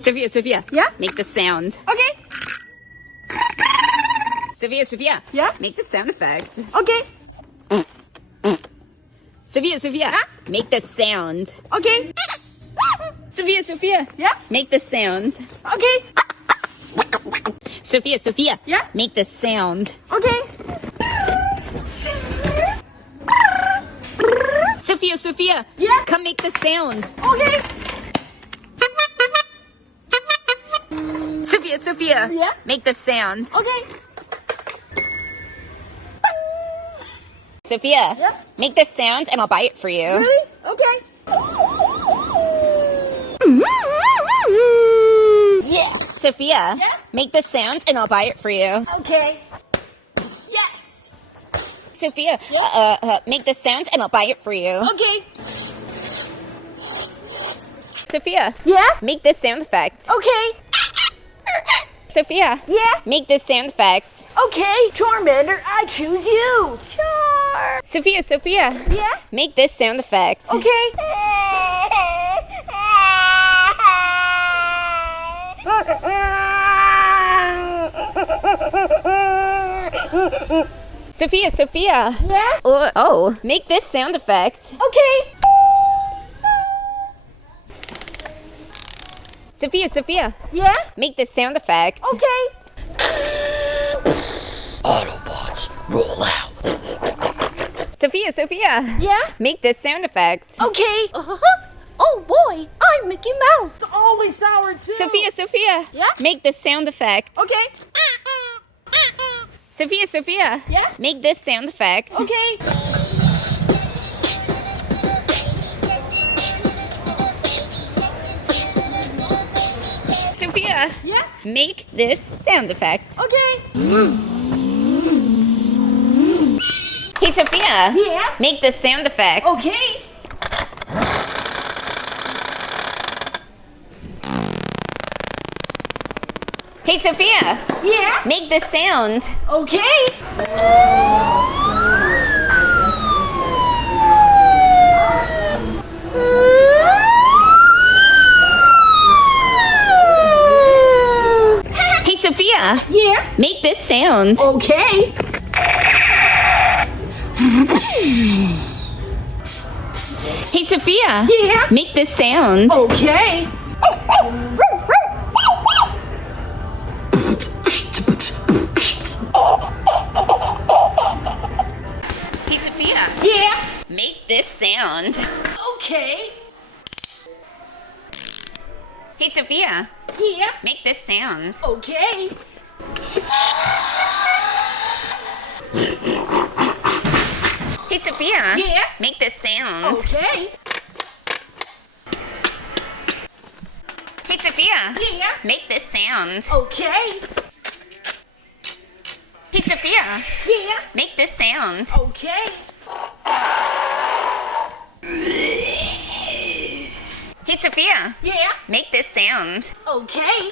Sophia. Yeah? Make the sound. Okay. Sophia. Yeah? Make the sound effect. Okay. Sophia. Yeah? Make the sound. Okay. Sophia. Yeah? Make the sound. Okay. Sophia. Yeah? Make the sound. Okay. Sophia. Yeah? Come make the sound. Okay. Sophia. Yeah? Make the sound. Okay. Sophia. Yeah? Make the sound and I'll buy it for you. Really? Okay. Yes. Sophia. Yeah? Make the sound and I'll buy it for you. Okay. Yes. Sophia. Yeah? Make the sound and I'll buy it for you. Okay. Sophia. Yeah? Make this sound effect. Okay. Sophia. Yeah? Make this sound effect. Okay. Charmander, I choose you. Char. Sophia. Yeah? Make this sound effect. Okay. Sophia. Yeah? Oh, make this sound effect. Okay. Sophia. Yeah? Make this sound effect. Okay. Autobots, roll out. Sophia. Yeah? Make this sound effect. Okay. Oh boy, I'm Mickey Mouse. It's always sour too. Sophia. Yeah? Make this sound effect. Okay. Sophia. Yeah? Make this sound effect. Okay. Sophia. Yeah? Make this sound effect. Okay. Hey, Sophia. Yeah? Make this sound effect. Okay. Hey, Sophia. Yeah? Make this sound. Okay. Hey, Sophia. Yeah? Make this sound. Okay. Hey, Sophia. Yeah? Make this sound. Okay. Hey, Sophia. Yeah? Make this sound. Okay. Hey, Sophia. Yeah? Make this sound. Okay. Hey, Sophia. Yeah? Make this sound. Okay. Hey, Sophia. Yeah? Make this sound. Okay. Hey, Sophia. Yeah? Make this sound. Okay. Hey, Sophia. Yeah? Make this sound. Okay.